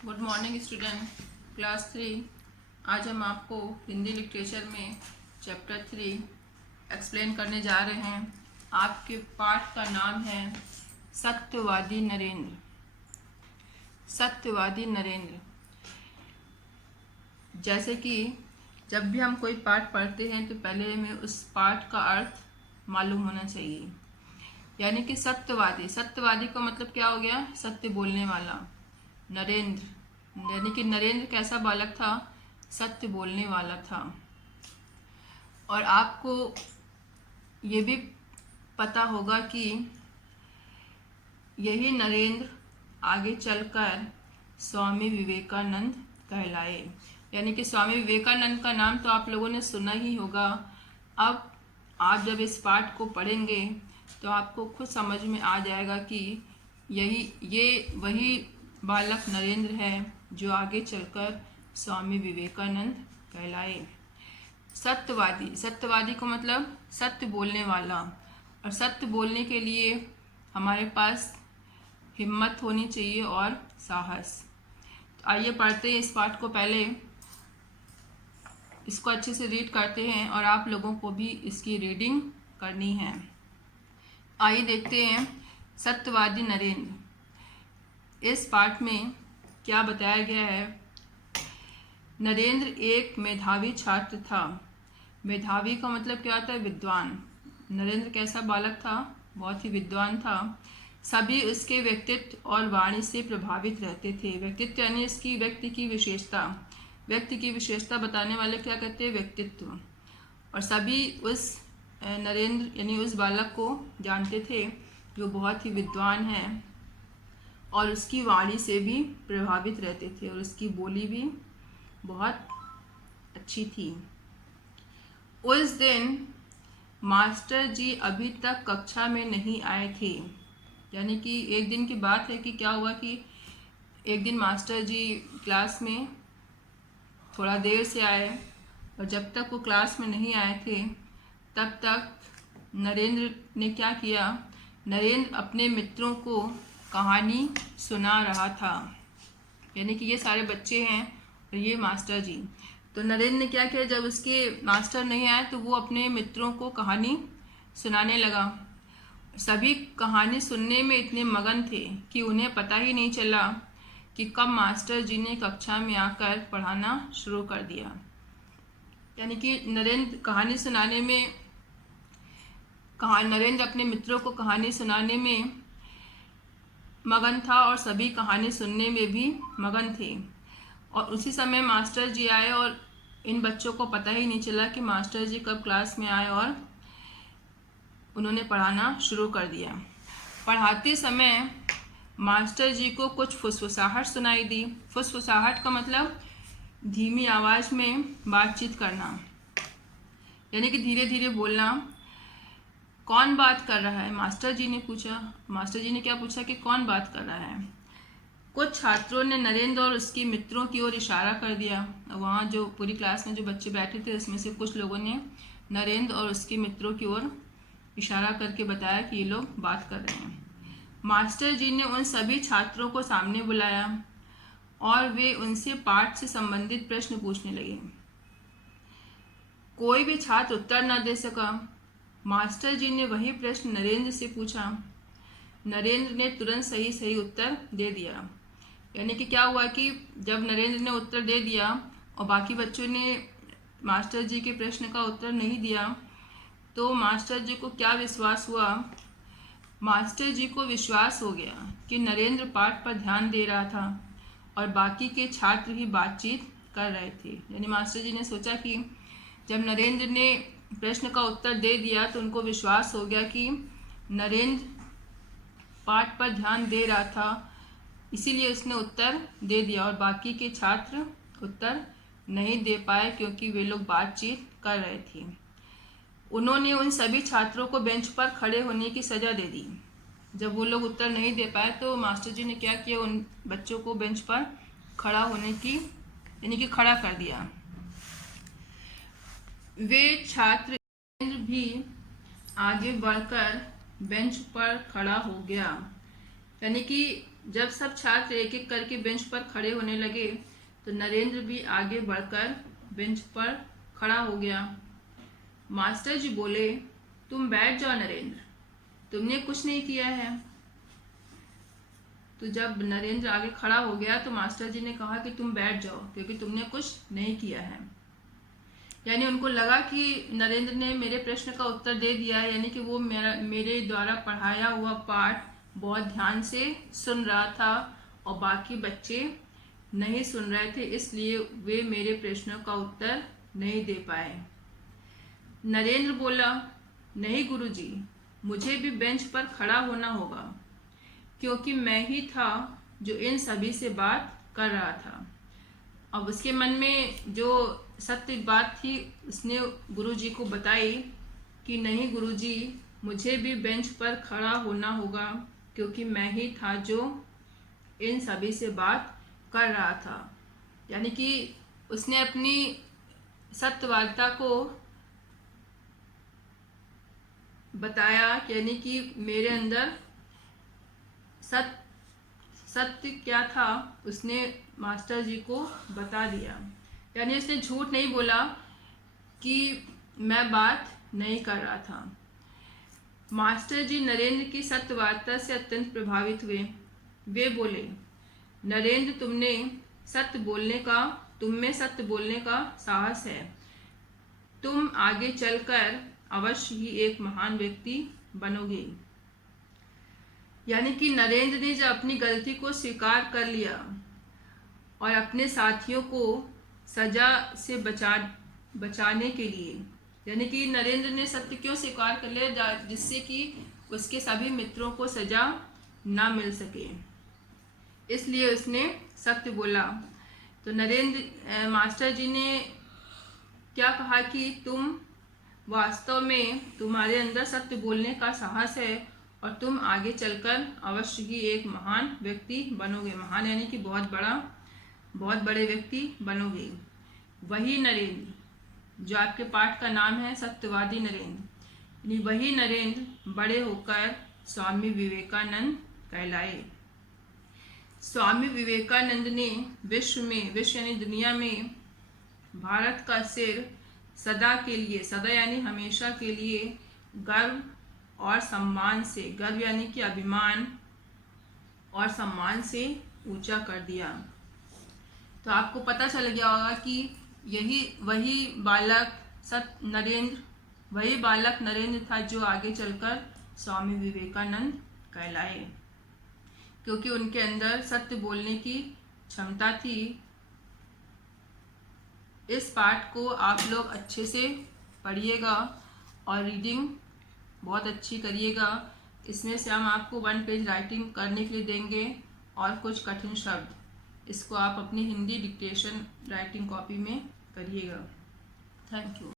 Good morning student, class 3। आज हम आपको हिंदी लिटरेचर में चैप्टर 3 एक्सप्लेन करने जा रहे हैं। आपके पाठ का नाम है सत्यवादी नरेंद्र। सत्यवादी नरेंद्र। जैसे कि जब भी हम कोई पाठ पढ़ते हैं तो पहले हमें उस पाठ का अर्थ मालूम होना चाहिए। यानी कि सत्यवादी, सत्यवादी का मतलब क्या हो गया? सत्य बोलने वाला। नरेंद्र, यानी कि नरेंद्र कैसा बालक था? सत्य बोलने वाला था। और आपको ये भी पता होगा कि यही नरेंद्र आगे चलकर स्वामी विवेकानंद कहलाए। यानी कि स्वामी विवेकानंद का नाम तो आप लोगों ने सुना ही होगा। अब आप जब इस पाठ को पढ़ेंगे तो आपको खुद समझ में आ जाएगा कि ये वही बालक नरेंद्र है जो आगे चलकर स्वामी विवेकानंद कहलाए। सत्यवादी, सत्यवादी को मतलब सत्य बोलने वाला। और सत्य बोलने के लिए हमारे पास हिम्मत होनी चाहिए और साहस। तो आइए पढ़ते हैं इस पाठ को। पहले इसको अच्छे से रीड करते हैं और आप लोगों को भी इसकी रीडिंग करनी है। आइए देखते हैं सत्यवादी नरेंद्र। इस पाठ में क्या बताया गया है? नरेंद्र एक मेधावी छात्र था। मेधावी का मतलब क्या होता है? विद्वान। नरेंद्र कैसा बालक था? बहुत ही विद्वान था। सभी उसके व्यक्तित्व और वाणी से प्रभावित रहते थे। व्यक्तित्व यानी इसकी व्यक्ति की विशेषता। व्यक्ति की विशेषता बताने वाले क्या कहते हैं? व्यक्तित्व। और सभी उस नरेंद्र यानी उस बालक को जानते थे जो बहुत ही विद्वान है और उसकी वाणी से भी प्रभावित रहते थे और उसकी बोली भी बहुत अच्छी थी। उस दिन मास्टर जी अभी तक कक्षा में नहीं आए थे। यानी कि एक दिन की बात है कि क्या हुआ कि एक दिन मास्टर जी क्लास में थोड़ा देर से आए और जब तक वो क्लास में नहीं आए थे तब तक नरेंद्र ने क्या किया? नरेंद्र अपने मित्रों को कहानी सुना रहा था। यानी कि ये सारे बच्चे हैं और ये मास्टर जी। तो नरेंद्र ने क्या किया? जब उसके मास्टर नहीं आए तो वो अपने मित्रों को कहानी सुनाने लगा। सभी कहानी सुनने में इतने मगन थे कि उन्हें पता ही नहीं चला कि कब मास्टर जी ने कक्षा में आकर पढ़ाना शुरू कर दिया। यानी कि नरेंद्र कहानी सुनाने में नरेंद्र अपने मित्रों को कहानी सुनाने में मगन था और सभी कहानी सुनने में भी मगन थे। और उसी समय मास्टर जी आए और इन बच्चों को पता ही नहीं चला कि मास्टर जी कब क्लास में आए और उन्होंने पढ़ाना शुरू कर दिया। पढ़ाते समय मास्टर जी को कुछ फुसफुसाहट सुनाई दी। फुसफुसाहट का मतलब धीमी आवाज़ में बातचीत करना, यानी कि धीरे धीरे बोलना। कौन बात कर रहा है? मास्टर जी ने पूछा। मास्टर जी ने क्या पूछा कि कौन बात कर रहा है? कुछ छात्रों ने नरेंद्र और उसके मित्रों की ओर इशारा कर दिया। वहाँ जो पूरी क्लास में जो बच्चे बैठे थे उसमें से कुछ लोगों ने नरेंद्र और उसके मित्रों की ओर इशारा करके बताया कि ये लोग बात कर रहे हैं। मास्टर जी ने उन सभी छात्रों को सामने बुलाया और वे उनसे पाठ से संबंधित प्रश्न पूछने लगे। कोई भी छात्र उत्तर न दे सका। मास्टर जी ने वही प्रश्न नरेंद्र से पूछा। नरेंद्र ने तुरंत सही सही उत्तर दे दिया। यानी कि क्या हुआ कि जब नरेंद्र ने उत्तर दे दिया और बाकी बच्चों ने मास्टर जी के प्रश्न का उत्तर नहीं दिया तो मास्टर जी को क्या विश्वास हुआ? मास्टर जी को विश्वास हो गया कि नरेंद्र पाठ पर ध्यान दे रहा था और बाकी के छात्र ही बातचीत कर रहे थे। यानी मास्टर जी ने सोचा कि जब नरेंद्र ने प्रश्न का उत्तर दे दिया तो उनको विश्वास हो गया कि नरेंद्र पाठ पर ध्यान दे रहा था, इसीलिए उसने उत्तर दे दिया और बाकी के छात्र उत्तर नहीं दे पाए क्योंकि वे लोग बातचीत कर रहे थे। उन्होंने उन सभी छात्रों को बेंच पर खड़े होने की सज़ा दे दी। जब वो लोग उत्तर नहीं दे पाए तो मास्टर जी ने क्या किया? उन बच्चों को बेंच पर खड़ा होने की यानी कि खड़ा कर दिया। वे छात्र भी आगे बढ़कर बेंच पर खड़ा हो गया। यानी कि जब सब छात्र एक एक करके बेंच पर खड़े होने लगे तो नरेंद्र भी आगे बढ़कर बेंच पर खड़ा हो गया। मास्टर जी बोले, तुम बैठ जाओ नरेंद्र, तुमने कुछ नहीं किया है। तो जब नरेंद्र आगे खड़ा हो गया तो मास्टर जी ने कहा कि तुम बैठ जाओ क्योंकि तुमने कुछ नहीं किया है। यानी उनको लगा कि नरेंद्र ने मेरे प्रश्न का उत्तर दे दिया है, यानी कि वो मेरे द्वारा पढ़ाया हुआ पाठ बहुत ध्यान से सुन रहा था और बाकी बच्चे नहीं सुन रहे थे, इसलिए वे मेरे प्रश्नों का उत्तर नहीं दे पाए। नरेंद्र बोला, नहीं गुरुजी, मुझे भी बेंच पर खड़ा होना होगा क्योंकि मैं ही था जो इन सभी से बात कर रहा था। अब उसके मन में जो सत्य बात थी उसने गुरुजी को बताई कि नहीं गुरुजी, मुझे भी बेंच पर खड़ा होना होगा क्योंकि मैं ही था जो इन सभी से बात कर रहा था। यानी कि उसने अपनी सत्यवादिता को बताया, यानी कि मेरे अंदर सत्य क्या था उसने मास्टर जी को बता दिया। यानी उसने झूठ नहीं बोला कि मैं बात नहीं कर रहा था। मास्टर जी नरेंद्र की सत्यवादिता से अत्यंत प्रभावित हुए। वे बोले, नरेंद्र, तुम में सत्य बोलने का साहस है। तुम आगे चलकर अवश्य ही एक महान व्यक्ति बनोगे। यानी कि नरेंद्र ने जब अपनी गलती को स्वीकार कर लिया और अपने साथियों को सजा से बचाने के लिए, यानी कि नरेंद्र ने सत्य क्यों स्वीकार कर लिया, जिससे कि उसके सभी मित्रों को सजा ना मिल सके, इसलिए उसने सत्य बोला। तो नरेंद्र मास्टर जी ने क्या कहा कि तुम वास्तव में तुम्हारे अंदर सत्य बोलने का साहस है और तुम आगे चलकर अवश्य ही एक महान व्यक्ति बनोगे। महान यानी कि बहुत बड़े व्यक्ति बनोगे। वही नरेंद्र जो आपके पाठ का नाम है सत्यवादी नरेंद्र, वही नरेंद्र बड़े होकर स्वामी विवेकानंद कहलाए। स्वामी विवेकानंद ने विश्व यानी दुनिया में भारत का सिर सदा यानी हमेशा के लिए गर्व और सम्मान से, गर्व यानी कि अभिमान और सम्मान से ऊंचा कर दिया। तो आपको पता चल गया होगा कि वही बालक नरेंद्र था जो आगे चलकर स्वामी विवेकानंद कहलाए, क्योंकि उनके अंदर सत्य बोलने की क्षमता थी। इस पाठ को आप लोग अच्छे से पढ़िएगा और रीडिंग बहुत अच्छी करिएगा। इसमें से हम आपको 1 पेज राइटिंग करने के लिए देंगे और कुछ कठिन शब्द, इसको आप अपनी हिंदी डिक्टेशन राइटिंग कॉपी में करिएगा। Thank you.